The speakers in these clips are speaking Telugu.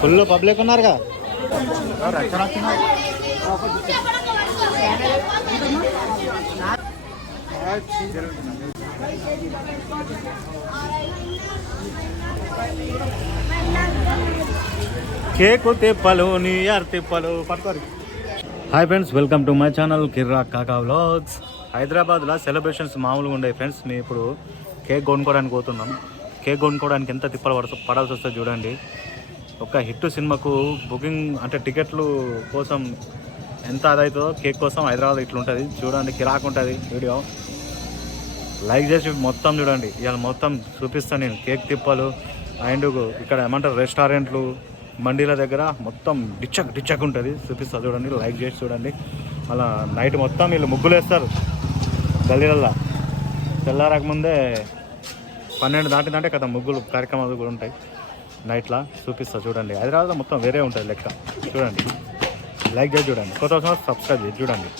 ఫుల్ పబ్లిక్ ఉన్నారుగా. కేకు తిప్పలు న్యూ ఇయర్ తిప్పలు పట్టుకోరు. Hi friends, welcome to my channel Kirra Kaka vlogs. హైదరాబాద్లో సెలబ్రేషన్స్ మామూలుగా ఉండే ఫ్రెండ్స్. మేము ఇప్పుడు కేక్ కొనుక్కోవడానికి పోతున్నాం. కేక్ కొనుక్కోవడానికి ఎంత తిప్పలు పడాల్సి వస్తుంది చూడండి. ఒక హిట్ సినిమాకు బుకింగ్ అంటే టికెట్లు కోసం ఎంత అదవుతుందో కేక్ కోసం హైదరాబాద్ ఇట్లుంటుంది చూడండి. కిరాక్ ఉంటుంది. వీడియో లైక్ చేసి మొత్తం చూడండి. ఇవాళ మొత్తం చూపిస్తాను నేను. కేక్ తిప్పలు అండ్ ఇక్కడ ఏమంటారు రెస్టారెంట్లు మండీల దగ్గర మొత్తం డిచ్చక్ ఉంటుంది. చూపిస్తా చూడండి. లైక్ చేసి చూడండి. మళ్ళీ నైట్ మొత్తం వీళ్ళు ముగ్గులు వేస్తారు గల్లీలల్లో. తెల్లారకముందే 12 దాటిందంటే కదా ముగ్గులు కార్యక్రమాలు కూడా ఉంటాయి నైట్లో. చూపిస్తా చూడండి. హైదరాబాద్లో మొత్తం వేరే ఉంటుంది లెక్క. చూడండి, లైక్ చేసి చూడండి. కొత్త సంవత్సరం సబ్స్క్రైబ్ చేసి చూడండి.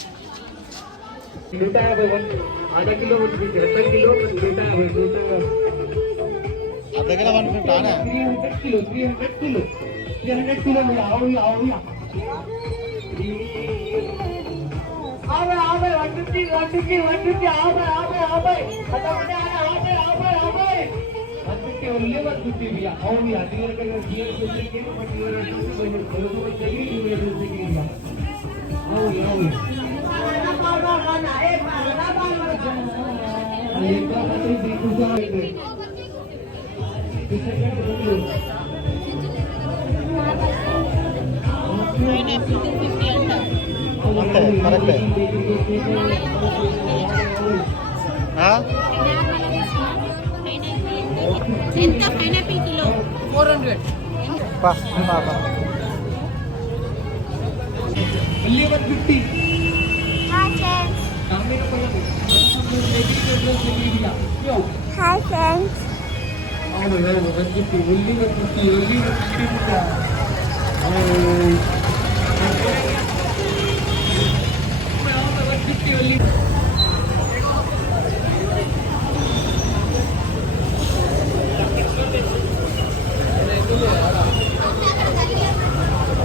దగ్గర 50 అంతే కరెక్టే. ఎంత పైనాపిల్ కిలో 400. Hi friends.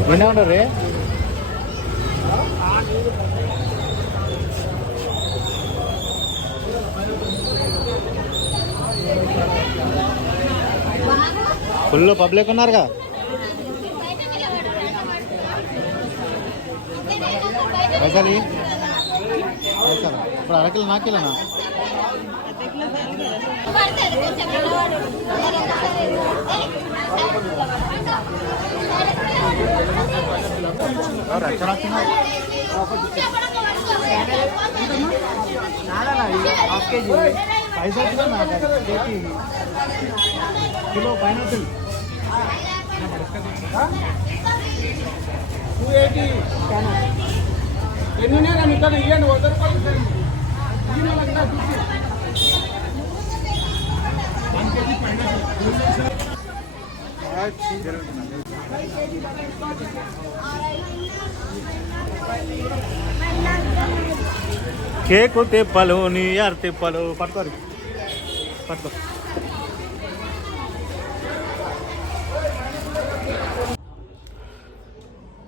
విన్నా ఉండరు రే. ఫుల్ పబ్లిక్ ఉన్నారుగా. పైసలు ఇప్పుడు అరకిలో నాకిలోనా కిలో పైనాపిల్ 280. ఎన్ని నేను ఇక్కడ ఇవ్వండి. కేకు తిప్పలు న్యూ ఇయర్ తిప్పలు పట్టుకోరు.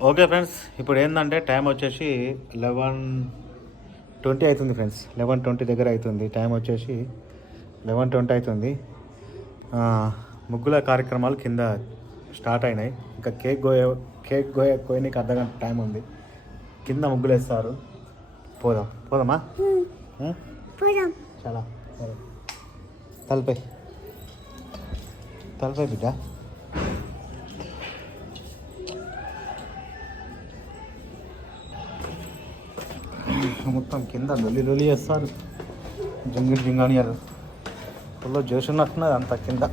ఓకే ఫ్రెండ్స్, ఇప్పుడు ఏంటంటే టైం వచ్చేసి 11:20 అవుతుంది ఫ్రెండ్స్. 11:20 దగ్గర అవుతుంది. టైం వచ్చేసి 11:20 అవుతుంది. ముగ్గుల కార్యక్రమాలు కింద స్టార్ట్ అయినాయి. ఇంకా కేక్ కోయనికి అర్ధగంట టైం ఉంది. కింద ముగ్గులు వేస్తారు. పోదామా? చాలా తలపై బిడ్డ. మొత్తం కింద లొల్లి చేస్తారు. జింగానియారు ఫుల్లో జోషున్నట్టున్నది అంత కింద.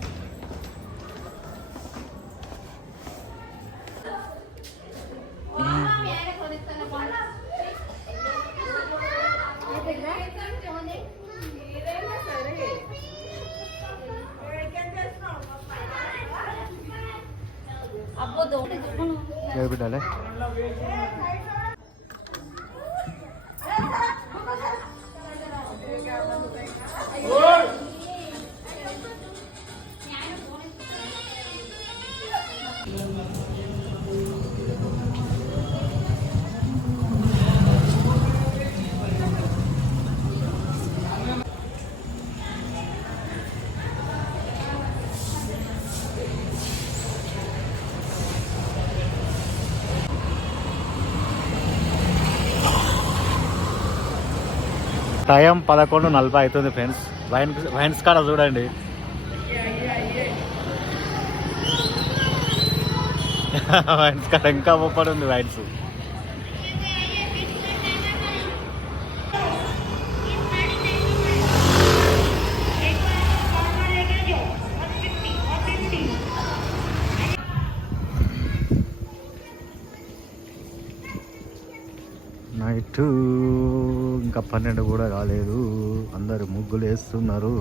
బిడ్డాలే టైం 11:40 అవుతుంది ఫ్రెండ్స్. వైన్స్ కాడ చూడండి. వైన్స్ కాడ ఇంకా ఓపెన్ ఉంది వైన్స్. నైట్ ఇంకా 12 కూడా కాలేదు, అందరు ముగ్గులు వేస్తున్నారు.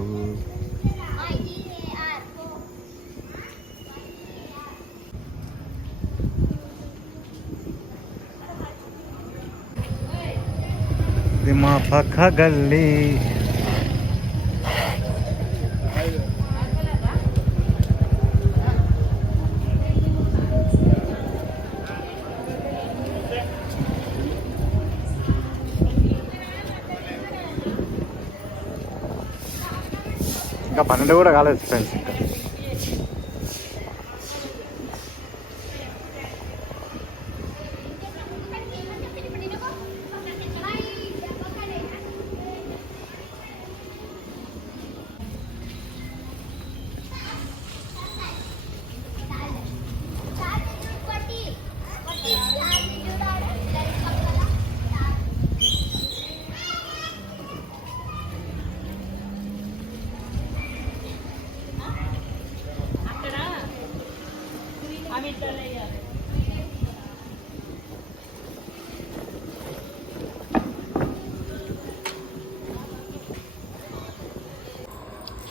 ఇది మా పక్క గల్లీ. ఇంకా 12 కూడా కాలేదు ఫ్రెండ్స్. ఇంకా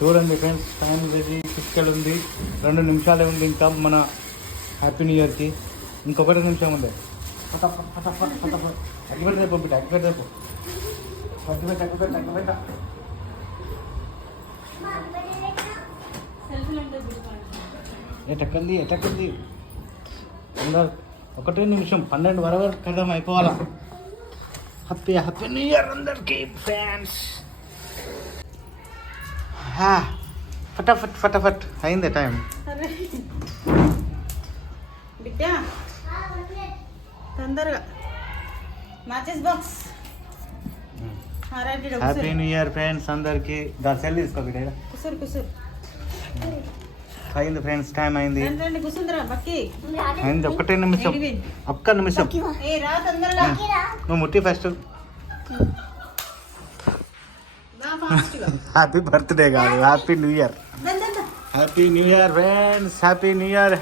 చూడండి ఫ్రెండ్స్, టైం వెరీ ఫిజికల్ ఉంది. 2 నిమిషాలే ఉంది ఇంకా మన హ్యాపీ న్యూ ఇయర్కి. ఇంకొకటి నిమిషం ఉంది. అగ్గిపెట్టి రేపు బిడ్డ, అగ్గిపెట్టి రేపు, అగ్గిపెట్ట. ఎటక్కంది అందరు 1 నిమిషం 12 వరకు కథం అయిపోవాలా. హ్యాపీ న్యూ ఇయర్ అందరికి ఫ్రెండ్స్. ఫటాఫట్ అయింది టైం. బిడ్డ తొందరగా matches box. Happy new year friends అందరికి. సెల్ తీసుకో బిడ్డ. కుసరు అయింది ఫ్రెండ్స్, టైం అయింది. అయింది 1 నిమిషం, ఒక్క నిమిషం. నువ్వు ముట్టి ఫస్ట్. హ్యాపీ బర్త్డే కాదు, happy new year. Happy new year friends, happy new year.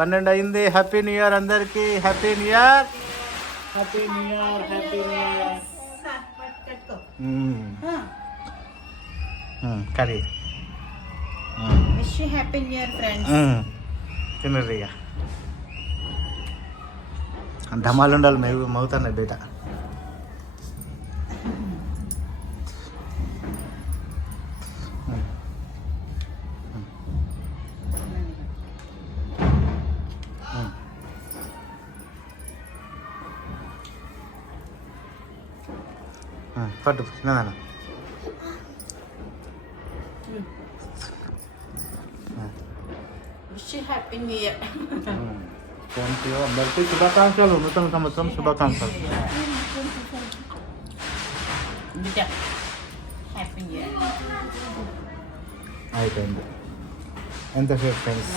12 అయింది. హ్యాపీ న్యూ ఇయర్ అందరికి. Happy new year. Curry wish you happy new year friends. తినరు ఇక ధమాలు ఉండాలి. మవుతున్నాయి బయట. పట్టు చిన్నదానా. Wish you happy new year. Thank you అందరికీ. శుభాకాంక్షలు, నూతన సంవత్సరం శుభాకాంక్షలు. Happy new year. అయిపోయింది. ఎంతసేపు ఫ్రెండ్స్?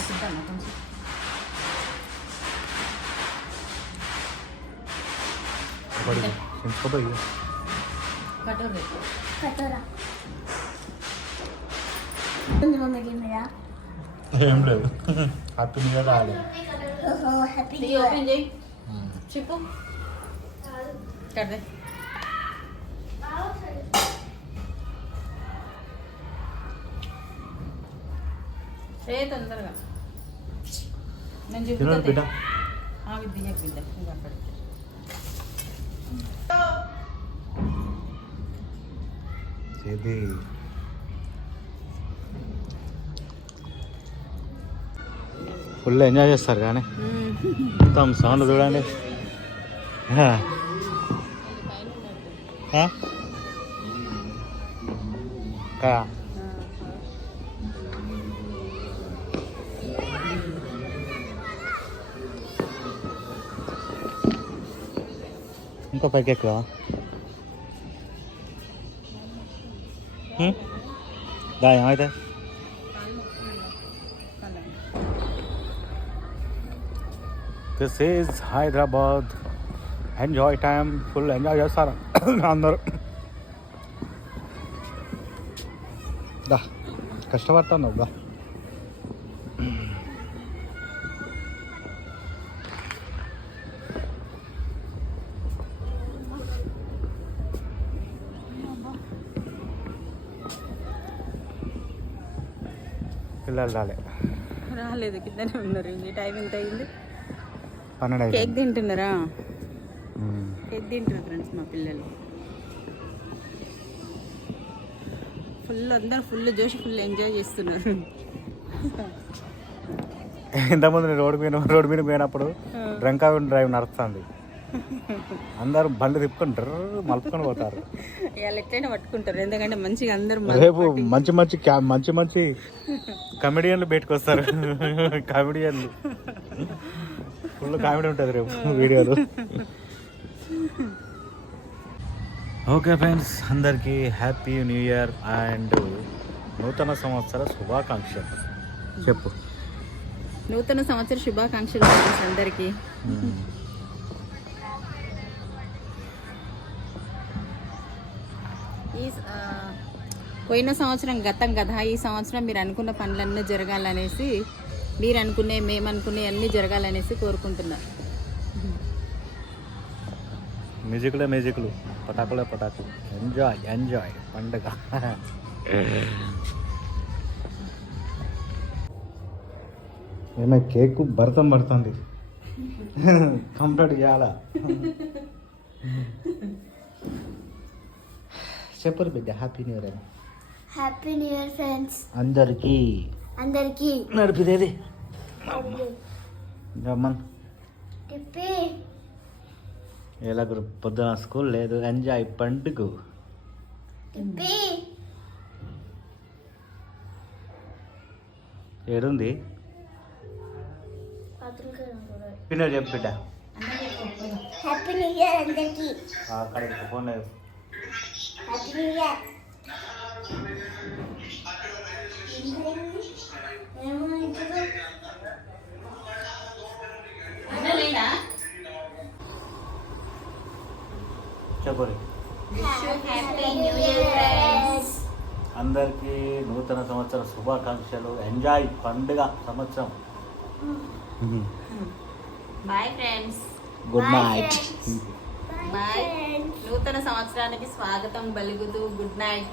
ఎంచుకోపోయి ఏం లేదు. హ్యాపీ న్యూ ఇయర్ రాలేదు. ఓపెన్ చేయి చెప్పు. తొందరగా నేను చెప్తాను బిడ్డ. బిడ్డ ఇది ఫుల్ ఎంజాయ్ చేస్తారు కానీ మొత్తం సౌండ్ చూడండి. ఇంకా పైకి ఎక్కువ దా ఏమైతే this is Hyderabad. Enjoy time full enjoy చేస్తారు అందరూ. దా కష్టపడతాను దా. పిల్లలు రాలేదు, కిందనే ఉన్నారు. ఈ టైం ఎంత అయింది? 12 కేక్ తింటున్నారా? కేక్ తింటున్నారు ఫ్రెండ్స్ మా పిల్లలు. అందరూ ఫుల్ జోష్, ఫుల్ ఎంజాయ్ చేస్తున్నారు. ఇంతకుముందు నేను రోడ్డు మీద పోయినప్పుడు డ్రంక్ అండ్ డ్రైవ్ నడుస్తుంది. అందరూ బండి తిప్పుకొని మలుపుకొని పోతారు. వాళ్ళు ఎట్లయినా పట్టుకుంటారు, ఎందుకంటే మంచిగా అందరూ రేపు మంచి మంచి కమెడియన్లు బయటకు వస్తారు. కమెడియన్లు ఫుల్ కామెడీ ఉంటుంది రేపు వీడియోలు. ఓకే ఫ్రెండ్స్, అందరికీ హ్యాపీ న్యూ ఇయర్ అండ్ నూతన సంవత్సర శుభాకాంక్షలు. చెప్పు. నూతన సంవత్సర శుభాకాంక్షలు ఫ్రెండ్స్ అందరికీ. పోయిన సంవత్సరం గతం కదా, ఈ సంవత్సరం మీరు అనుకున్న పనులన్నీ జరగాలనేసి, మీరు అనుకునే మేము అనుకునే అన్నీ జరగాలనేసి కోరుకుంటున్నాం. మ్యూజిక్లు పటాకులు ఎంజాయ్ పండుగ. ఏమో కేక్ భరతం పడుతుంది, కంప్లీట్ చేయాలా. చెప్పరు బిడ్డ. Happy new year. Happy new year friends అందరికీ నడిపిదేది రమ్మన్. ఎలా పొద్దున స్కూల్ లేదు, ఎంజాయ్ పండుగ. ఏడుంది పిన్న చెప్పు బిడ్డ. హ్యాపీ న్యూ ఇయర్ అందరికీ. అక్కడ ఫోన్ లేదు. Happy new year. చెప్పండి. అందరికీ నూతన సంవత్సర శుభాకాంక్షలు. ఎంజాయ్ పండుగ సంవత్సరం. Bye friends. Good night. Bye. నూతన సంవత్సరానికి స్వాగతం పలుకుతూ గుడ్ నైట్.